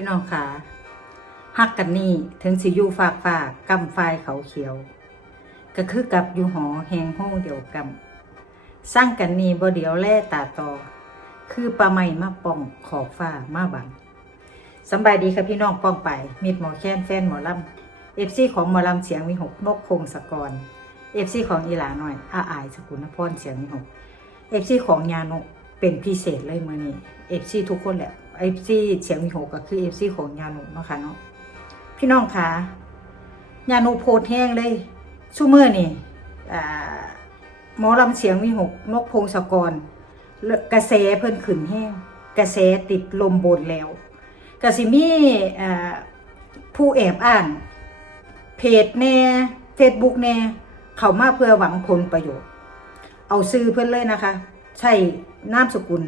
พี่น้องขาฮักกันนี่ถึงสิอยู่ฝากฝากกำไฟเขาเขียว ก็คือกับอยู่หอแหงห้องเดียวกำสร้างกันนี่บ่เดียวแล่ตาตอคือปลาไม้มาป่องขอบฟ้ามาบังสบายดีค่ะพี่น้องป้องไปมิดหมอแค้นแฟนหมอลำเอฟซีของหมอลำเสียงมีหกนกพงศกรเอฟซีของอีหลาหน่อยอาอายสกุลนพรเสียงมีหกเอฟซีของยานุเป็นพิเศษเลยเมื่อนี้เอฟซีทุกคนแหละ เอฟซีเสียงมีหกก็คือเอฟซีของยานุเนาะค่ะเนาะพี่น้องคะยานุโพดแห้งเลยชูเมื่อนี่หมอลำเสียงมีหกนกพงศกรกระแสเพิ่นขึ้นแห้งกระแสติดลมบนแล้วกสิมี่ผู้แอบอ้างเพจแน่เฟซบุ๊กแน่เขามาเพื่อหวังผลประโยชน์ เอาซื้อเพิ่นเลยนะคะ ใช่นามสกุล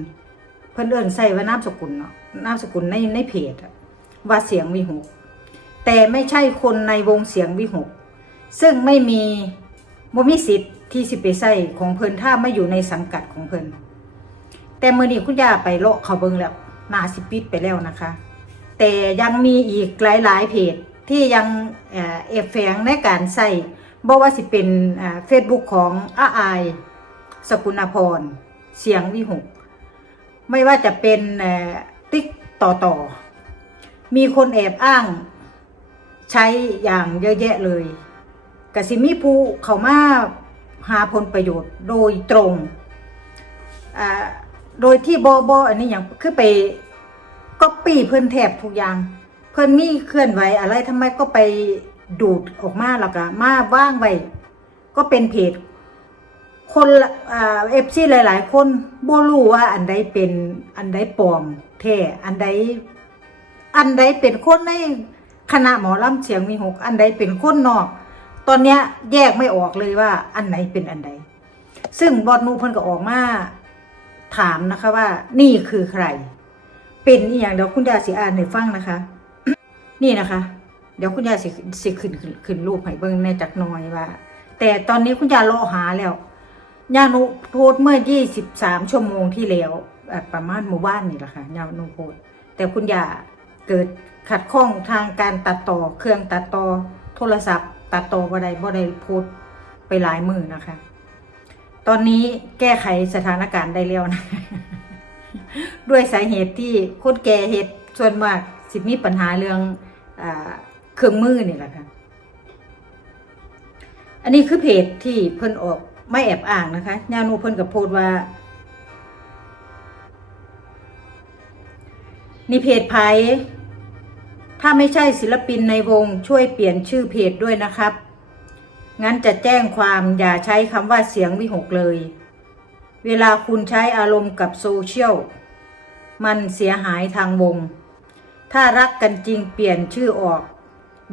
เพิ่นเอิ้นใส่ว่านามสกุลเนาะ นามสกุลในในเพจว่าเสียงวิหก แต่ไม่ใช่คนในวงเสียงวิหก ซึ่งไม่มีบ่มีสิทธิ์ที่สิไปใส่ของเพิ่นถ้าไม่อยู่ในสังกัดของเพิ่นแต่มือนี้คุณย่าไปเลาะเขาเบิงแล้วนาสิปิดไปแล้วนะคะ แต่ยังมีอีกหลาย ๆ เพจที่ยังเอ่อเอฟแฝงในการใส่บอกว่าสิเป็นเฟซบุ๊กของอาอาย สกุณพร เสียงวิหก ไม่ว่าจะเป็น ติ๊กต่อต่อ มีคนแอบอ้าง ใช้อย่างเยอะแยะเลยกสิมีผู้เขามาหาผลประโยชน์โดยตรงโดยที่บอบอันนี้อย่างคือไปก็ปี้เพิ่อนแทบทุกอย่าง เพิ่อนมีเคลื่อนไหวอะไรทำไมก็ไปดูดออกมาแล้วก็มาว่างไว้ก็เป็นเพจ คนเอฟซีหลาย ๆ คนบ่รู้ว่าอันใดเป็นอันใดปลอมแท้อันใดอันใดเป็นคนในคณะหมอลำเสียงมีหกอันใดเป็นคนนอก ตอนเนี้ยแยกไม่ออกเลยว่าอันไหนเป็นอันใด ซึ่งบอดนูเพิ่นก็ออกมาถามนะคะว่า นี่คือใคร เป็นอีอย่างเดี๋ยวคุณยาสิอ่านให้ฟังนะคะ นี่นะคะ เดี๋ยวคุณยาสิสิขึ้นขึ้นขึ้นรูปให้เบิ่งในจักน้อยว่า แต่ตอนนี้คุณยาเลหาแล้ว ยานุโพสเมื่อ 23 ชั่วโมงที่แล้วประมาณหมู่บ้านนี่แหละค่ะยานุโพสแต่คุณยาเกิดขัดข้องทางการตัดต่อเครื่องตัดต่อโทรศัพท์ ตัดต่อบ่ได้บ่ได้โพสไปหลายมือนะคะ ตอนนี้แก้ไขสถานการณ์ได้แล้วนะ ด้วยสาเหตุที่คนแก่เหตุส่วนมากสิมีปัญหาเรื่องอเครื่องมือนี่แหละค่ะ อันนี้คือเพจที่เพิ่นออก ไม่แอบอ้างนะคะญาโนูเพิ่นกับโพสต์ว่า นี่เพจไพถ้าไม่ใช่ศิลปินในวงช่วยเปลี่ยนชื่อเพจด้วยนะครับ งั้นจะแจ้งความอย่าใช้คำว่าเสียงวิหกเลย เวลาคุณใช้อารมณ์กับโซเชียล มันเสียหายทางวง ถ้ารักกันจริงเปลี่ยนชื่อออก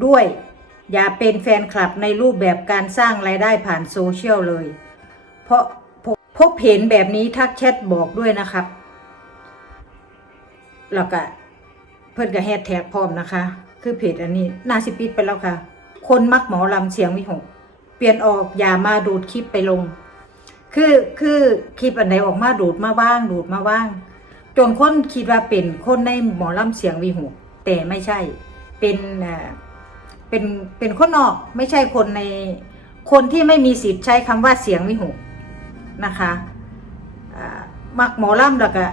ด้วย อย่าเป็นแฟนคลับในรูปแบบการสร้างรายได้ผ่านโซเชียลเลย เพราะพบเห็นแบบนี้ทักแชทบอกด้วยนะครับ แล้วก็เพื่อนกับแฮชแท็กพร้อมนะคะ คือเพจอันนี้น่าสิปิดไปแล้วค่ะ คนมักหมอลำเสียงวิหก เปลี่ยนออกอย่ามาดูดคลิปไปลง คือคือคลิปอันไหนออกมาดูดมาว่าง ดูดมาว่างจนคนคิดว่าเป็นคนในหมอลำเสียงวิหก แต่ไม่ใช่ เป็นอ่าเป็นเป็นคนนอกไม่ใช่คนในคนที่ไม่มีสิทธิ์ใช้คำว่าเสียงวิหก นะคะมักหมอลำแล้วก็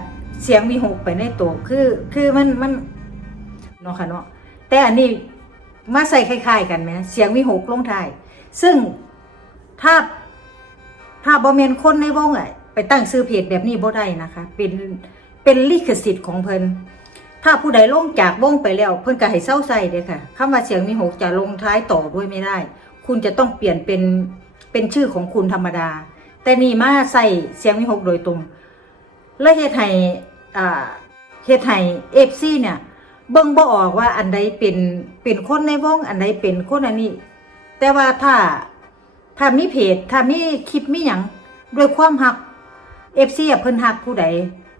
เสียงวิหกไปในตัวคือคือมันมันเนาะค่ะเนาะแต่อันนี้มาใส่คล้ายๆกันไหมเสียงวิหกลงท้ายซึ่งถ้าถ้าบอมเมนคนในวงอะไปตั้งซื้อเพจแบบนี้บ่ได้นะคะ เป็นเป็นลิขสิทธิ์ของเพิ่นถ้าผู้ใดลงจากวงไปแล้ว เพิ่นก็ให้เศร้าใส่เด้ค่ะคำว่าเสียงวิหกจะลงท้ายต่อด้วยไม่ได้ คุณจะต้องเปลี่ยนเป็นเป็นชื่อของคุณธรรมดา แต่นี่มาใส่เสียงวิหกโดยตรง และเฮ็ดให้อ่าเฮ็ดให้เอฟซีเนี่ย เบิ่งบ่ออกว่าอันใดเป็นเป็นคนในวงอันใดเป็นคนอันนี้ แต่ว่าถ้าถ้ามีเพจถ้ามีคลิปมีหยังด้วยความหักเอฟซีเพิ่นหักผู้ใด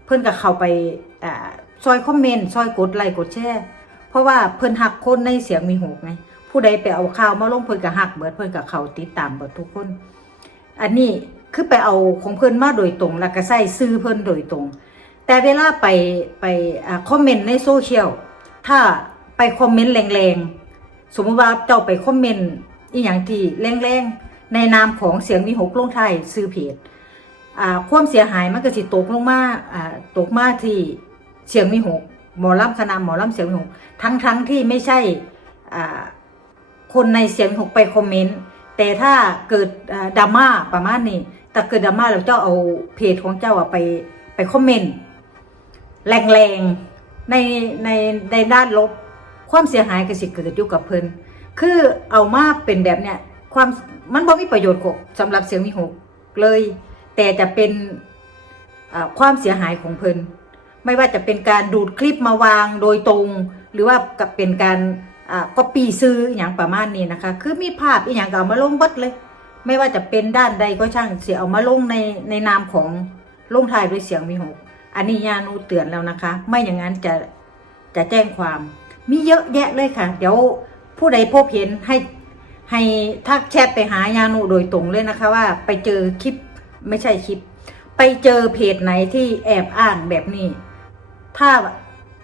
เพิ่นก็เข้าไปอ่าซอยคอมเมนต์ซอยกดไลค์กดแชร์เพราะว่าเพิ่นหักคนในเสียงมีหกไงผู้ใดไปเอาข่าวมาลงเพิ่นก็หักเบิดเพิ่นก็เข้าติดตามเบิดทุกคน อันนี้ คือไปเอาของเพิ่นมาโดยตรง แล้วก็ใส่ซื้อเพิ่นโดยตรง แต่เวลาไปไปอ่าคอมเมนต์ในโซเชียลถ้าไปคอมเมนต์แรงๆ สมมติว่าเจ้าไปคอมเมนต์อีหยังที่แรงๆ ในนามของเสียงมีหกลงไทยซื้อเพจอ่าความเสียหายมันก็สิตกลงมาอ่าตกมาที่เสียงมีหกหมอลำคณะหมอลำเสียงมีหกทั้งทั้งๆที่ไม่ใช่อ่าคนในเสียงมีหกไปคอมเมนต์ แต่ถ้าเกิดดราม่าประมาณนี้แต่เกิดดราม่าแล้วเจ้าเอาเพจของเจ้าอะไปไปคอมเมนต์แรงๆในในในด้านลบความเสียหายก็สิเกิดอยู่กับเพิ่นคือเอามาเป็นแบบเนี้ยความมันบ่มีประโยชน์กสำหรับเสียงมีหกเลย แต่จะเป็นความเสียหายของเพิ่นไม่ว่าจะเป็นการดูดคลิปมาวางโดยตรง หรือว่ากับเป็นการ อ่าก็ปีซื้ออย่างประมาณนี้นะคะ คือมีภาพอีหยังก็เอามาลงเบัดเลย ไม่ว่าจะเป็นด้านใดก็ช่างเสียเอามาลงในในนามของลงทายด้วยเสียงมีหกอันนี้ยานูเตือนแล้วนะคะ ไม่อย่างนั้นจะจะแจ้งความ มีเยอะแยะเลยค่ะ เดี๋ยวผู้ใดพบเห็นให้ให้ทักแชทไปหายานูโดยตรงเลยนะคะว่าไปเจอคลิปไม่ใช่คลิป ไปเจอเพจไหนที่แอบอ้างแบบนี้ ถ้า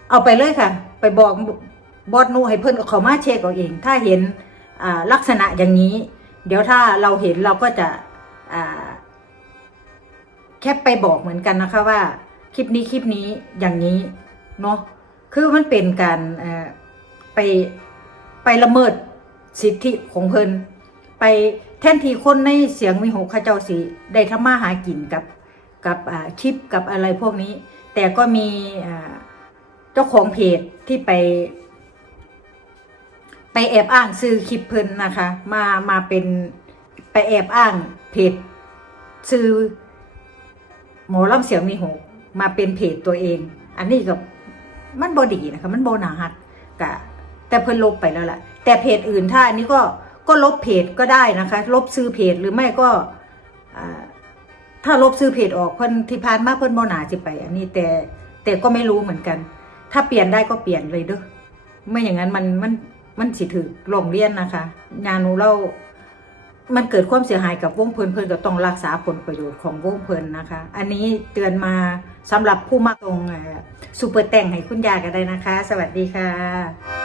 เอาไปเลยค่ะ ไปบอก บอสนูให้เพื่อนเขามาเช็คเอาเอง ถ้าเห็นลักษณะอย่างนี้ เดี๋ยวถ้าเราเห็นเราก็จะแคปไปบอกเหมือนกันนะคะว่า คลิปนี้คลิปนี้อย่างนี้เนาะคือมันเป็นการไปไปละเมิดสิทธิของเพิ่นไปแทนที่คนในเสียงมีหกข้าเจ้าสีได้ทำมาหากินกับกับคลิปกับอะไรพวกนี้ แต่ก็มีเจ้าของเพจที่ไป ไปแอบอ้างซื้อคลิปเพิ่นนะคะ มามาเป็นไปแอบอ้างเพจซื้อหมอลำเสียงมีหกมาเป็นเพจตัวเอง อันนี้ก็มันบอดีนะคะ มันโบนาฮักกะแต่เพิ่นลบไปแล้วแหละแต่เพจอื่นถ้าอันนี้ก็ก็ลบเพจก็ได้นะคะ ลบซื้อเพจหรือไม่ก็ถ้าลบซื้อเพจออกเพิ่นที่ผ่านมาเพิ่นโบนาจะไป อันนี้แต่แต่ก็ไม่รู้เหมือนกัน ถ้าเปลี่ยนได้ก็เปลี่ยนเลยเด้อไม่อย่างนั้นมันมัน มันสิถือลงเรียนนะคะงานหนูเล่ามันเกิดความเสียหายกับวงเพลินเพลินก็ต้องรักษาผลประโยชน์ของวงเพลินนะคะ อันนี้เตือนมาสำหรับผู้มาตรงซูเปอร์แต่งให้คุณยายก็ได้นะคะ สวัสดีค่ะ